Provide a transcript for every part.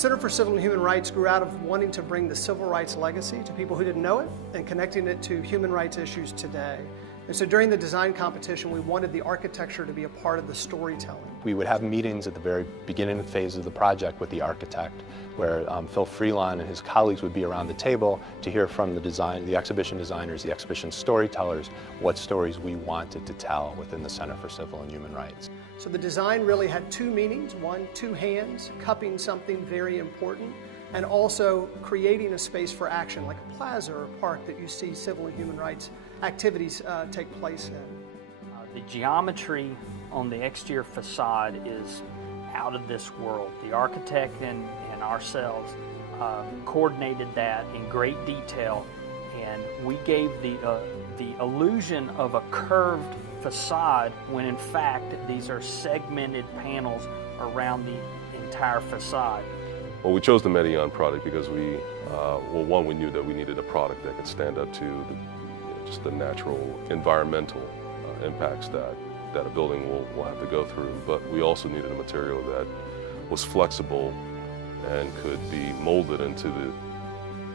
Center for Civil and Human Rights grew out of wanting to bring the civil rights legacy to people who didn't know it and connecting it to human rights issues today. And so during the design competition, we wanted the architecture to be a part of the storytelling. We would have meetings at the very beginning phase of the project with the architect, where Phil Freelon and his colleagues would be around the table to hear from the exhibition designers, the exhibition storytellers, what stories we wanted to tell within the Center for Civil and Human Rights. So the design really had two meanings. One, two hands, cupping something very important, and also creating a space for action, like a plaza or a park that you see civil and human rights activities take place in. The geometry on the exterior facade is out of this world. The architect and ourselves coordinated that in great detail, and we gave the illusion of a curved facade when in fact these are segmented panels around the entire facade. Well, we chose the Medellin product because we knew that we needed a product that could stand up to just the natural environmental impacts that a building will have to go through. But we also needed a material that was flexible and could be molded into the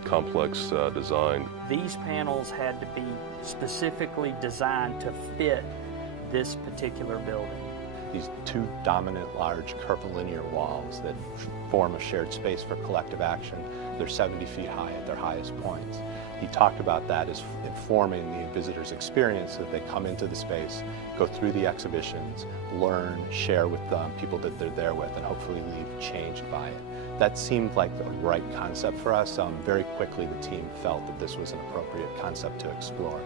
complex design. These panels had to be specifically designed to fit this particular building. These two dominant large curvilinear walls that form a shared space for collective action, they're 70 feet high at their highest points. He talked about that as informing the visitor's experience, that they come into the space, go through the exhibitions, learn, share with people that they're there with, and hopefully leave changed by it. That seemed like the right concept for us. Very quickly the team felt that this was an appropriate concept to explore.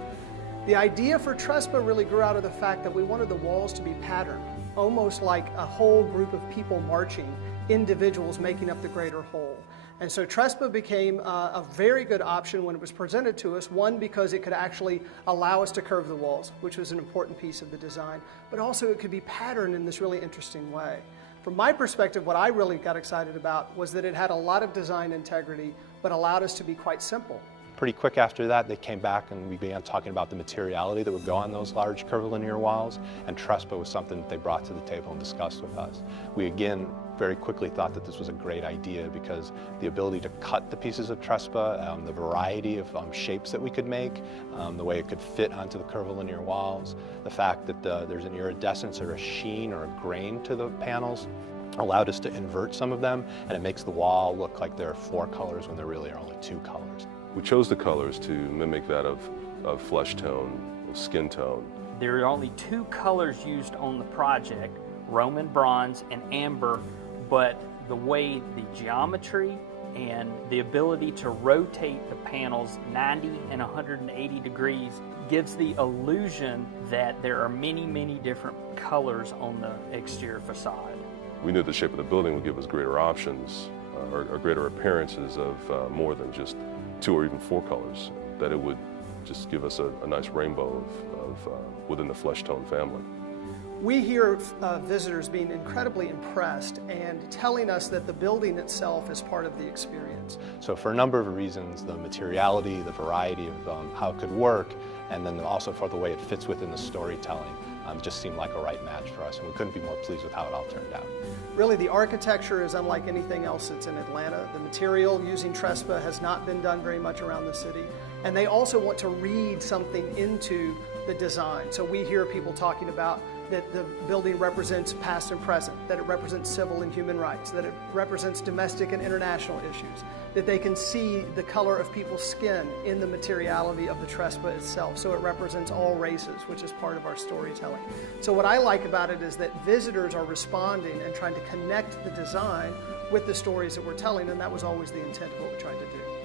The idea for Treспа really grew out of the fact that we wanted the walls to be patterned, almost like a whole group of people marching, individuals making up the greater whole. And so Trespा became a very good option when it was presented to us, one, because it could actually allow us to curve the walls, which was an important piece of the design, but also it could be patterned in this really interesting way. From my perspective, what I really got excited about was that it had a lot of design integrity, but allowed us to be quite simple. Pretty quick after that, they came back and we began talking about the materiality that would go on those large curvilinear walls, and Trespा was something that they brought to the table and discussed with us. We again very quickly thought that this was a great idea because the ability to cut the pieces of Trespा, the variety of shapes that we could make, the way it could fit onto the curvilinear walls, the fact that there's an iridescence or a sheen or a grain to the panels allowed us to invert some of them, and it makes the wall look like there are 4 colors when there really are only 2 colors. We chose the colors to mimic that of flesh tone, of skin tone. There are only 2 colors used on the project, Roman bronze and amber, but the way the geometry and the ability to rotate the panels 90 and 180 degrees gives the illusion that there are many, many different colors on the exterior facade. We knew the shape of the building would give us greater options or greater appearances of more than just 2 or even 4 colors, that it would just give us a nice rainbow of within the flesh tone family. We hear visitors being incredibly impressed and telling us that the building itself is part of the experience. So for a number of reasons, the materiality, the variety of how it could work, and then also for the way it fits within the storytelling, just seemed like a right match for us, and we couldn't be more pleased with how it all turned out. Really, the architecture is unlike anything else that's in Atlanta. The material using Trespा has not been done very much around the city, and they also want to read something into the design. So we hear people talking about that the building represents past and present, that it represents civil and human rights, that it represents domestic and international issues, that they can see the color of people's skin in the materiality of the Trespा itself. So it represents all races, which is part of our storytelling. So what I like about it is that visitors are responding and trying to connect the design with the stories that we're telling, and that was always the intent of what we tried to do.